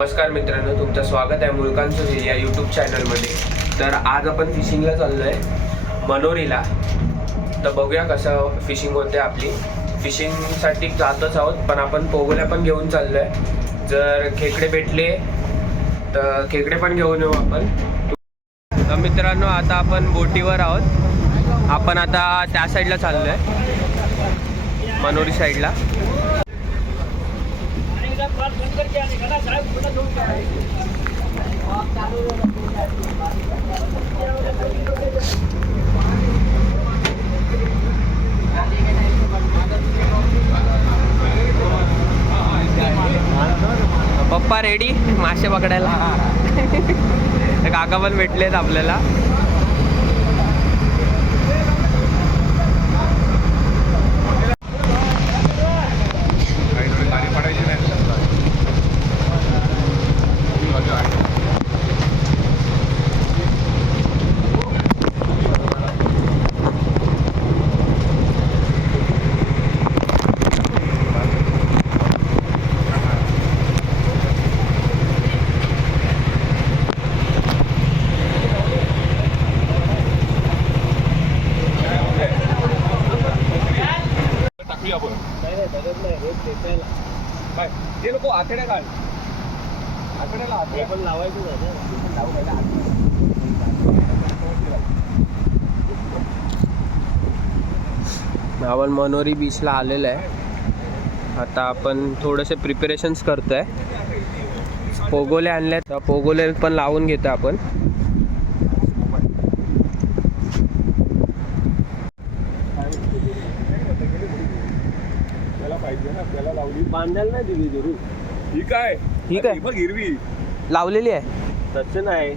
नमस्कार मित्रांनो, तुमचं स्वागत आहे मुलकांचं या यूट्यूब चॅनलमध्ये. तर आज आपण फिशिंगला चाललो आहे मनोरीला. तर बघूया कसं फिशिंग होते आपली. फिशिंगसाठी जातच आहोत, पण आपण पोगोल्या पण घेऊन चाललो आहे. जर खेकडे भेटले तर खेकडे पण घेऊन येऊ आपण. तर मित्रांनो, आता आपण बोटीवर आहोत. आपण आता त्या साईडला चाललो आहे, मनोरी साईडला. पप्पा रेडी मासे पकडायला. काका पण भेटलेत आपल्याला. हे लोक आतड्या काढ, आतड्याला आतड्या पण लावायचं. आपण मनोरी बीचला आलेलं आहे. आता आपण थोडेसे प्रिपरेशन्स करतोय. पोगोले आणले, तर पोगोले पण लावून घेतो आपण. त्याला लावली, बांधायला नाही दिली जरूर. ठीक आहे, ठीक आहे. बघ हिरवी लावलेली आहे, तसं नाही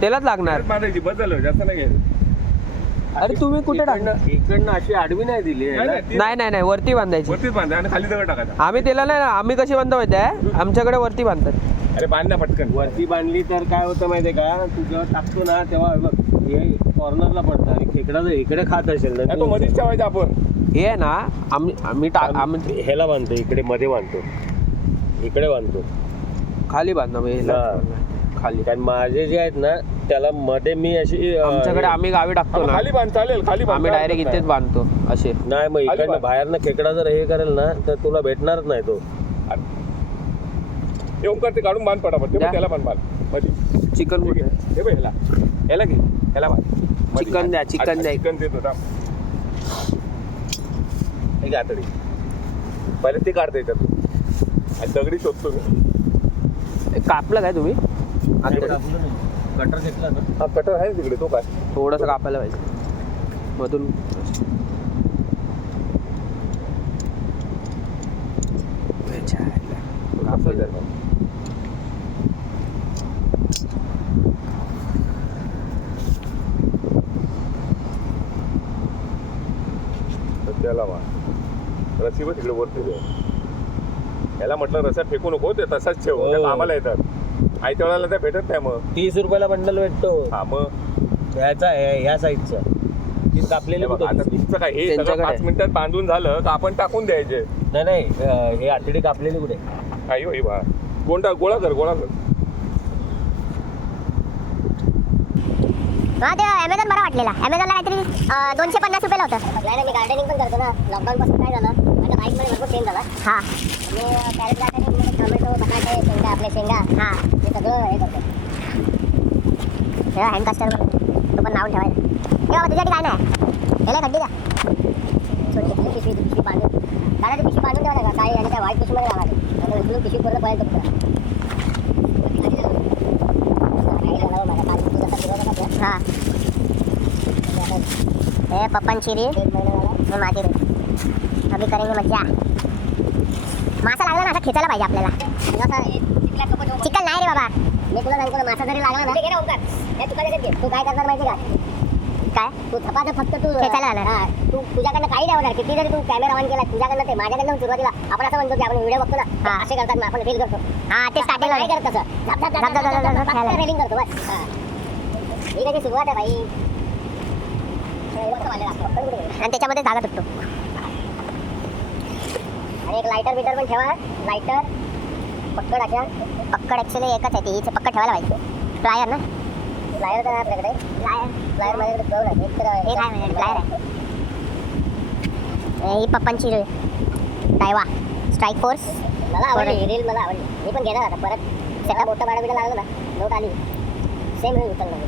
त्यालाच लागणार. बांधायची, बदल जास्त नाही घ्यायचं. अरे तुम्ही कुठे टाकणार? इकडनं अशी आडवी नाही दिली. नाही नाही नाही, वरती बांधायची. वरतीच बांधा आणि खाली दगड टाकायचा. आम्ही त्याला नाही, आम्ही कशी बांधतो माहिती आहे, आमच्याकडे वरती बांधतात. अरे बांध ना पटकन. वरती बांधली तर काय होतं माहितीये का, तू जेव्हा टाकतो ना तेव्हा बघ हे कॉर्नरला पडतं आणि खेकडा जर इकडे खात असेल ना, तो मध्येच ठेवायचा. आपण हे आहे ना, आम्ही ह्याला बांधतो, इकडे मध्ये बांधतो, इकडे बांधतो, खाली बांधतो. खाली, कारण माझे जे आहेत ना त्याला मध्ये मी अशी आमच्याकडे आम्ही गावी टाकतो ना, खाली बांध. चालेल, खाली आम्ही डायरेक्ट इथेच बांधतो असे. नाही मग इकडनं बाहेरनं खेकडा जर हे करेल ना तर तुला भेटणारच नाही तो. येऊन करते, काढून बांध पटापट. त्याला पण बांध मध्ये. चिकन कुठे? हे बघ, ह्याला घे, ह्याला बांध. चिकन द्या, चिकन द्या. चिकन देतो ना, हे घ्या तरी. पहिले ते काढता याच्यात आणि दगडी शोधतो मी. कापलं काय तुम्ही? कटर घेतला ना? हा कटर आहे तिकडे. तो काय थोडंसं कापायला पाहिजे मधून. त्याला रस्सी बघ तिकडे वरती दे. याला म्हटलं रस्सा फेकू नको, ते तसाच ठेव. कामाला येतात. आयत्या वेळेला त्या भेटत नाही. मग 30 रुपयाला बंडल भेटतो. हा मग ह्याचा ह्या साईजचा कापलेले. आता तुमचं काय, हे सगळं 5 मिनिटात बांधून झालं का आपण टाकून द्यायचे? नाही हे आतडी कापलेली कुठे? काही होई बा. गोळा कर, गोळा कर. हा, ते अमेझॉन बरा वाटलेला. अमेझॉनला काहीतरी 250 रुपयाला होतं. मी गार्डनिंग पण करतो ना. लॉकडाऊन पासून काय झालं, माझ्या बाईकमध्ये भरपूर चेंज झाला. हा, मी कॅरेट गार्डनिंग, टोमॅटो, बटाटे, शेंगा, आपले शेंगा, हा हे सगळं हे करतो. हे हँड कास्टर तो पण नाव ठेवायचं. हे बाबा तुझ्यासाठी काय नाही, याला खड्डी द्या. छोटी पिशवी बांधून दादा, ती पिशवी बांधून ठेवा का काळी, आणि त्या व्हाईट पिशवीमध्ये लावायचं. उचलून पिशवी पूर्ण पळायचं तुला. हाँ, ये पप्पन चिरी माती रे. अभी करेंगे मज्जा. मासा लागला ना, असा खेचायला पाहिजे आपल्याला. चिकन नाही रे बाबा. मी तुला सांगतो, मासा जरी लागला ना, तू काय करणार माहिती का? काय तू झपाझप फक्त तू खेचायला आला. हा, तू तुझ्याकडनं काही नाही होणार. किती जरी तू कॅमेरा ऑन केला तुझ्याकडनं, ते माझ्याकडनं सुरुवातीला आपण असं म्हणतो की आपण व्हिडिओ बघतो ना, असे करतात ना, आपण रील करतो. हा, ते स्टार्टिंगला नाही करत तसं. रेलिंग करतो बस. ही त्याची सुरुवात आहे भाई. आणि त्याच्यामध्ये धागा तुटतो. आणि एक लायटर बिटर पण ठेवा. लायटर पक्कड अशा पक्कड ॲक्च्युली एकच आहे ती हिचं पक्कड ठेवायला पाहिजे फ्लायर ना फ्लायर तर आहे आपल्याकडे फ्लायर माझ्याकडे कळू नाही एक तर हे काय म्हणजे फ्लायर आहे ही पप्पांची डायवा स्ट्राईक फोर्स मला आवडली रील मला आवडली मी पण घेणार आता परत सेटअप मोठा भाडा बिडा लागला ना नोट आली सेम रील उचलणार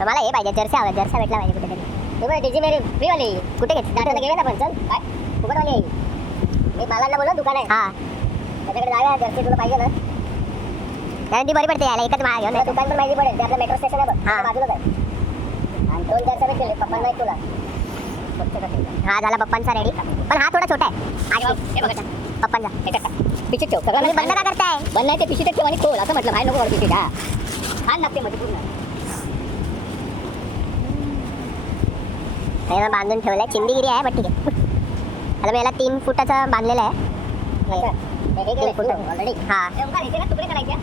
मला हे पाहिजे जर्सी हवं जर्सा भेटला पाहिजे कुठेतरी ते बरं डीजी मेरी फ्रीवाली कुठे घेतली दाटाला गेले ना पण चल काय फुकटवाली आहे मी बालांना बोललो दुकान आहे हां त्याच्याकडे जाऊया जर्सी तुला पाहिजे ना कारण ती बरी पडते यायला एकच माळा घेऊन दुकान पण माहिती पडेल ते आपलं मेट्रो स्टेशन आहे बघ हां बाजूलाच आहे आणि 2 जर्सा भेटले पप्पांना एक तुला हा झाला पप्पांचा रेडी पण हा थोडा छोटा आहे हे बघा पप्पांचा पिशीत ठेव सगळं बंद का करताय बंद नाही ते पिशीत ठेव आणि खोल असं म्हटलं बाहेर नको पिशीत हा छान लागते मध्ये पूर्ण हे ना बांधून ठेवलंय चिंदीगिरी आहे बट ठीक आहे आता मी याला 3 फुटाचं बांधलेलं आहे ऑलरेडी हा तुकडे करायचे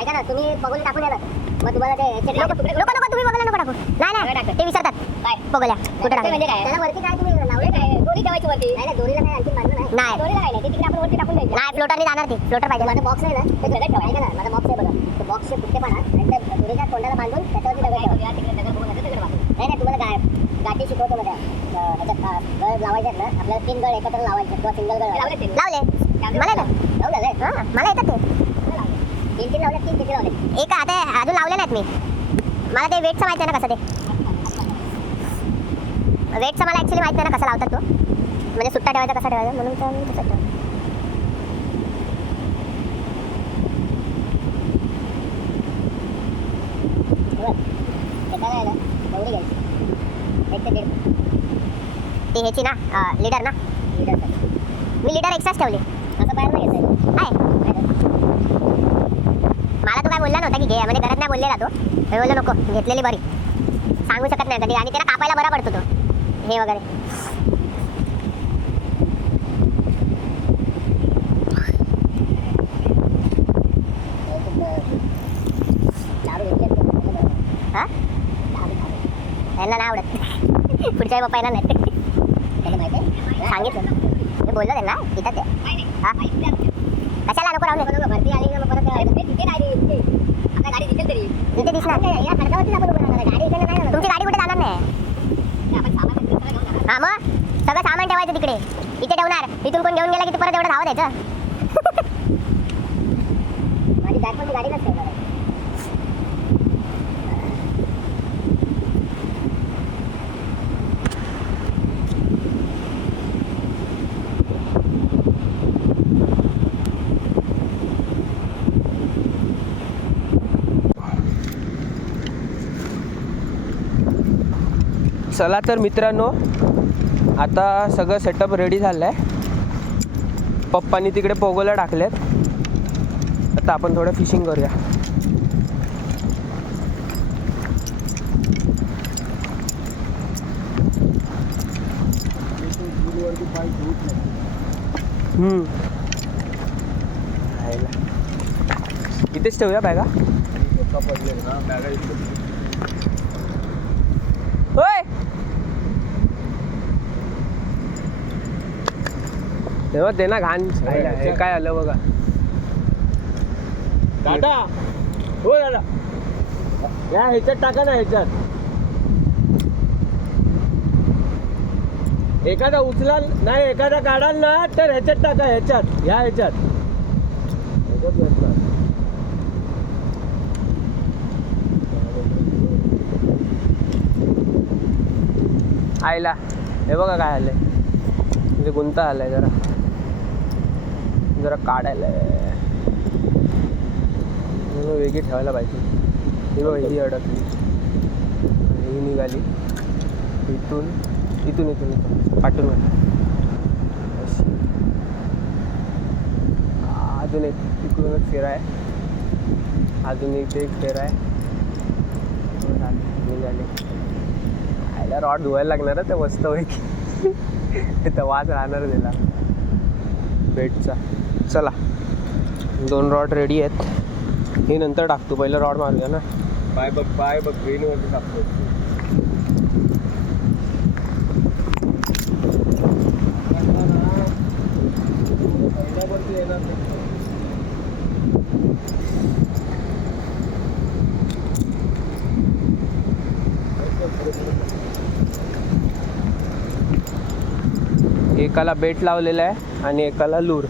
ऐका ना तुम्ही बघून टाकून याला मग तुम्हाला ते नको तुम्ही बघायला नको टाकू नाही ते विसरतात काय बघूया कुठे टाकू म्हणजे काय त्याला वरती काय तुम्ही लावले काय दोरी ठेवायची वरती नाही दोरीला काय आणखी बांधलं नाही दोरीला काय नाही ते तिकडे आपण वरती टाकून द्यायचं नाही फ्लोटरने जाणार ती फ्लोटर पाहिजे माझा बॉक्स आहे ना ते दगड ठेवा ऐका ना माझा बॉक्स आहे बघा तो बॉक्सचे फुटके पाना आणि त्या दोरीच्या तोंडाला बांधून त्याच्यावरती दगड ठेवा तिकडे दगड बघून दगड बांधून नाही तुम्हाला गाठी शिकवतो ना ह्याच्यात गळ लावायचे ना आपल्याला 3 गळ एकत्र लावायचे किंवा सिंगल गळ लावले मला येतं मला येतं ते 3 लावले 3 किती लावले एक आता अजून लावले नाहीत मी मला ते वेटचं माहिती आहे ना कसं ते वेटचं मला ॲक्च्युली माहिती आहे ना कसं लावतात तो म्हणजे सुट्टा ठेवायचा कसा ठेवायचा म्हणून तर मी तसं ठेवतो ती ह्याची ना लीडर ना मी लीडर एक्स्ट्राच ठेवली असं बाहेर नाही घेतलं आहे मला तो काय बोलला नव्हता की घे म्हणजे गरज नाही बोललेला तो मी बोललो नको घेतलेली बरी सांगू शकत नाही कधी आणि त्याला कापायला बरा पडतो तो हे वगैरे हां यांना नाही आवडत पुढच्या पप्पा येणार नाही त्याला माहिती आहे सांगितलं मी बोललो त्यांना इथं ते हां कशाला नको राहू नये भरती आली ना परत तिथे नाही आपल्या गाडी दिसेल तरी तिथे दिसणार या खडकावरतीच आपण उभं राहणार गाडी इकडे नाही तुमची गाडी कुठे जाणार नाही हां मग सगळं सामान ठेवायचं तिकडे इथे ठेवणार इथून कोण घेऊन गेला की परत एवढं धावं द्यायचं माझी बॅग पण गाडीलाच ठेवणार आहे चला तर मित्रांनो आता सगळं सेटअप रेडी झालं आहे पप्पांनी तिकडे पोगोला टाकलेत आता आपण थोडं फिशिंग करूया इथेच ठेवूया बॅगा होय तेव्हा ते ना घाण हे काय आलं बघा दादा हो दादा या ह्याच्यात टाका ना ह्याच्यात एखादा उचलाल नाही एखादा काढाल ना तर ह्याच्यात टाका ह्याच्यात ह्याच्यात आईला हे बघा काय आलंय म्हणजे गुंता आलाय जरा काढायला म्हणून वेगळी ठेवायला पाहिजे ही बघा ही अडकली ही निघाली इथून इथून इथून इथून पाठून अशी अजून एक इकडून एक फेरा आहे अजून एक फेरा आहे निघाली आयला रॉड धुवायला लागणार आहे ते मस्त पैकी तर वाज राहणार त्याला बेटचा चला 2 रॉड रेडी आहेत हे नंतर टाकतो पहिलं रॉड मारूया ना पाय बघ ग्रीनवरती टाकतो एकाला बेट लावलेला आहे आणि एकाला लूर.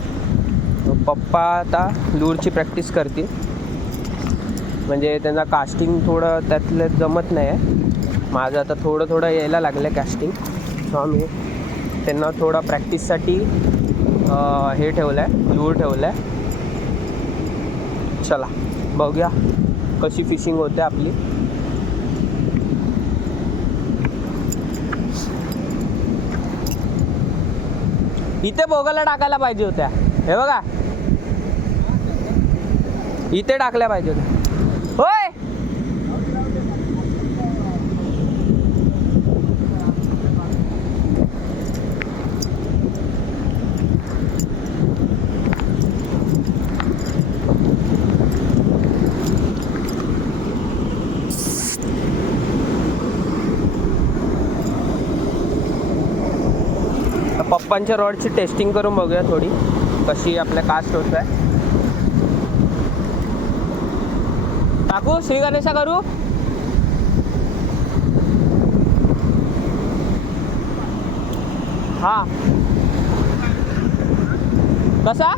पप्पा आता लूरची प्रॅक्टिस करतील, म्हणजे त्यांना कास्टिंग थोडं त्यातलं जमत नाही आहे. माझं आता थोडं थोडं यायला लागलं आहे कास्टिंग, सो आम्ही त्यांना थोडा प्रॅक्टिससाठी हे ठेवलं आहे, लूर ठेवलं आहे. चला बघूया कशी फिशिंग होते आपली. इथे बोगाला टाकायला पाहिजे होत्या, हे बघा इथे टाकल्या पाहिजे होत्या. होय पप्पांच्या रॉडची टेस्टिंग करून बघूया थोडी कशी आपल्या कास्ट होत आहे. टाकू श्री गणेशा करू. हा कसा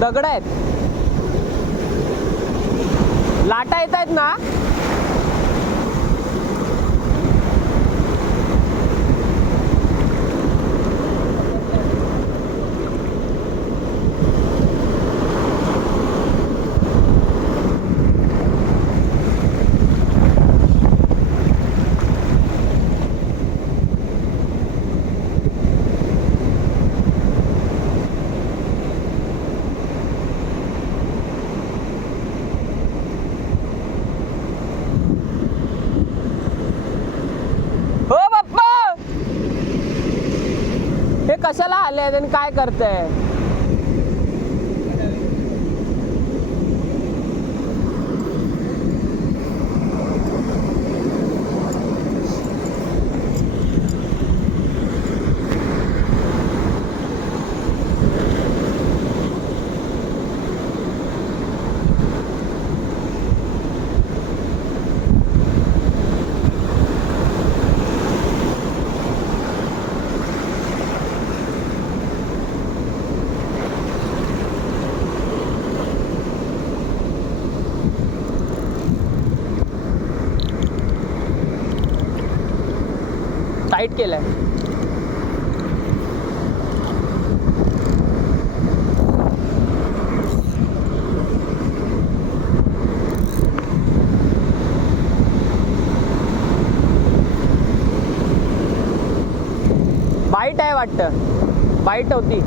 दगड आहेत, लाटा येत आहेत ना. कशाला आले आणि काय करताय. टाईट केलंय. बाईट आहे वाटतं, बाईट होती.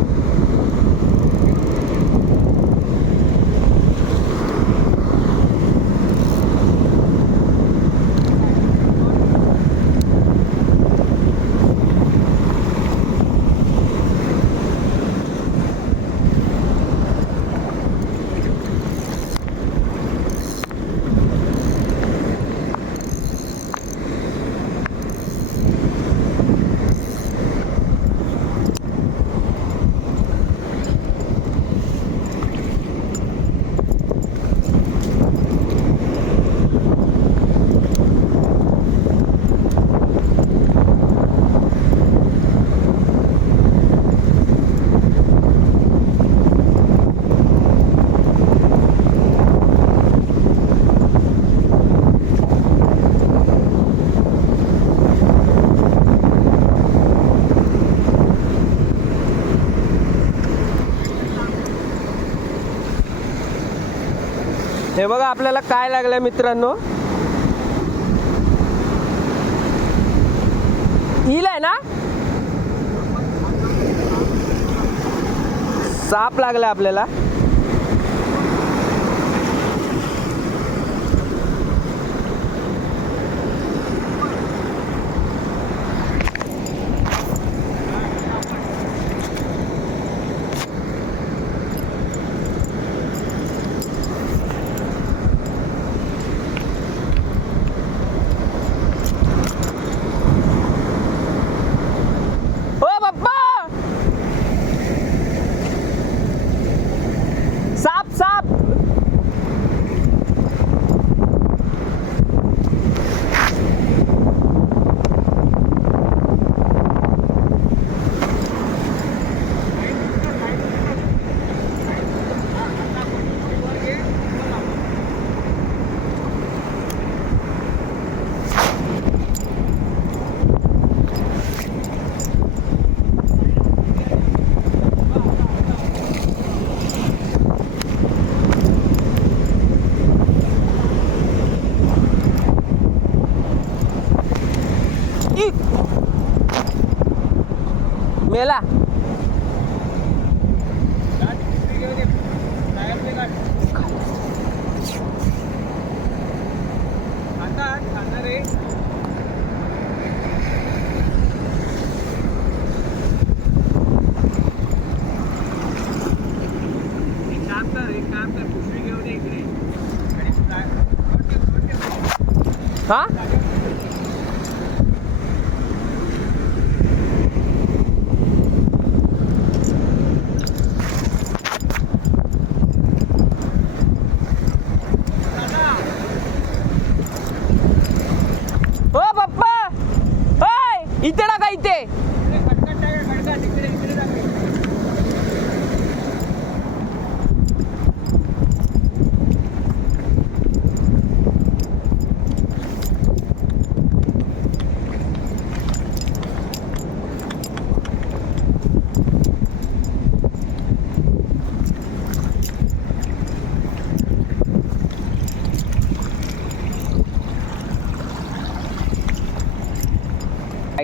हे बघा आपल्याला काय लागलंय मित्रांनो, ईल आहे ना, साप लागलाय आपल्याला. ओ बाप्पा, साप साप. ई! मेला. हा ओ पप्पा, ओय इथे टाका इथे.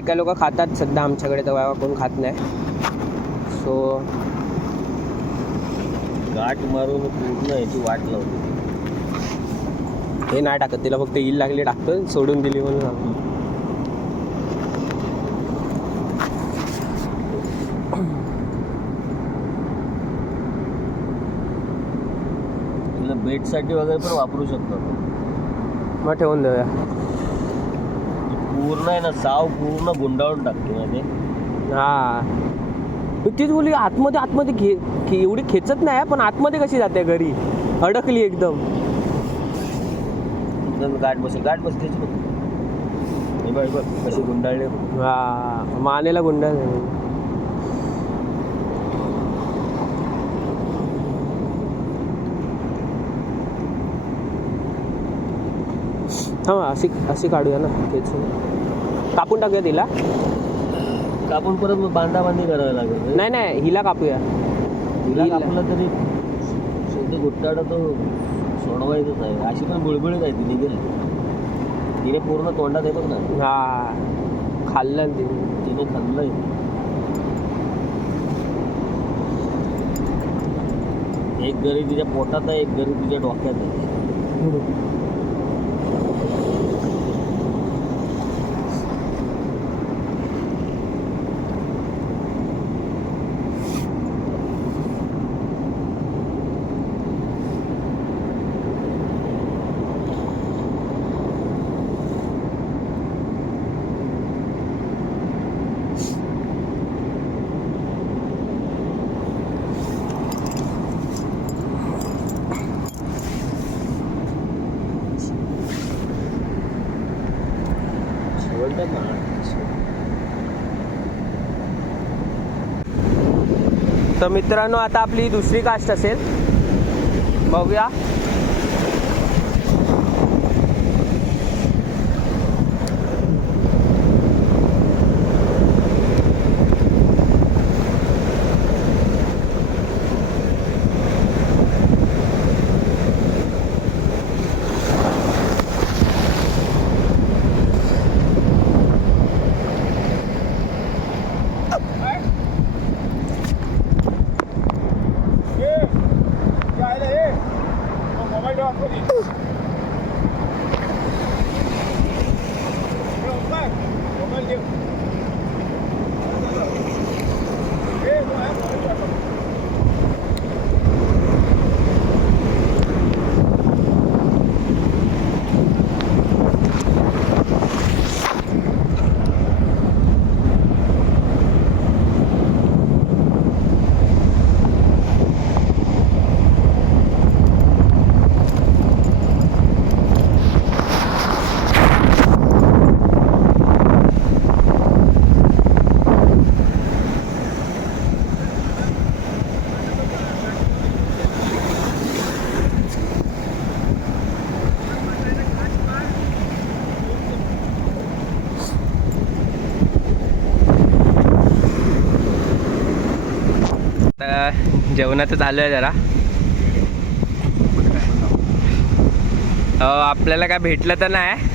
काही लोक खातात, सध्या आमच्याकडे तर कोण खात नाही. सो गाठ मारून पूर्ण याची वाट लावली. हे नाही टाकत, तिला फक्त ईल लागली टाकतो, सोडून दिली म्हणून सांगतो. तिला बेटसाठी वगैरे पण वापरू शकतो आपण. मग ठेवून देऊया. पूर्ण आहे ना, साव पूर्ण गुंडाळून टाकते म्हणजे. हा तीच बोली, आतमध्ये आतमध्ये एवढी खेचत नाही पण आतमध्ये कशी जाते घरी, अडकली एकदम. गाठ बसते त्याची बघ. हे बघ बघ कशी गुंडाळले. हा मानेला गुंडा. हा अशी काढूया ना, खेचून कापून टाकूया तिला. कापून परत मग बांधाबांधी करावी लागेल. नाही नाही, हिला कापूया. तिला कापलं तरी शेवटी गुट्टाडा तो सोडवायचंच आहे. अशी पण बुळबुळीत आहे ती, निघेल. तिने पूर्ण तोंडात आहे बघ ना. हा खाल्लं तिने खाल्लंय. एक गरी तिच्या पोटात आहे, एक गरी तिच्या डोक्यात आहे. तर मित्रांनो, आता आपली दुसरी कास्ट असेल, बघूया. आतमध्ये. हे ओंकार, मोबाईल ठेव. हे तो आहे, मोबाईल ठेव. आता जेवणाचं चालू आहे जरा. आपल्याला काय भेटलं तर नाही,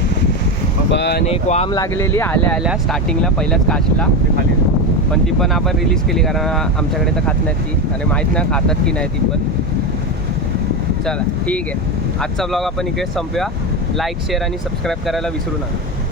पण एक वाम लागलेली आल्या आल्या स्टार्टिंगला पहिल्याच काशला, पण ती पण आपण रिलीज केली कारण आमच्याकडे तर खात नाही ती आणि माहीत नाही खातात की नाही ती पण. चला ठीक आहे, आजचा ब्लॉग आपण इकडे संपूया. लाईक शेअर आणि सबस्क्राईब करायला विसरू नका.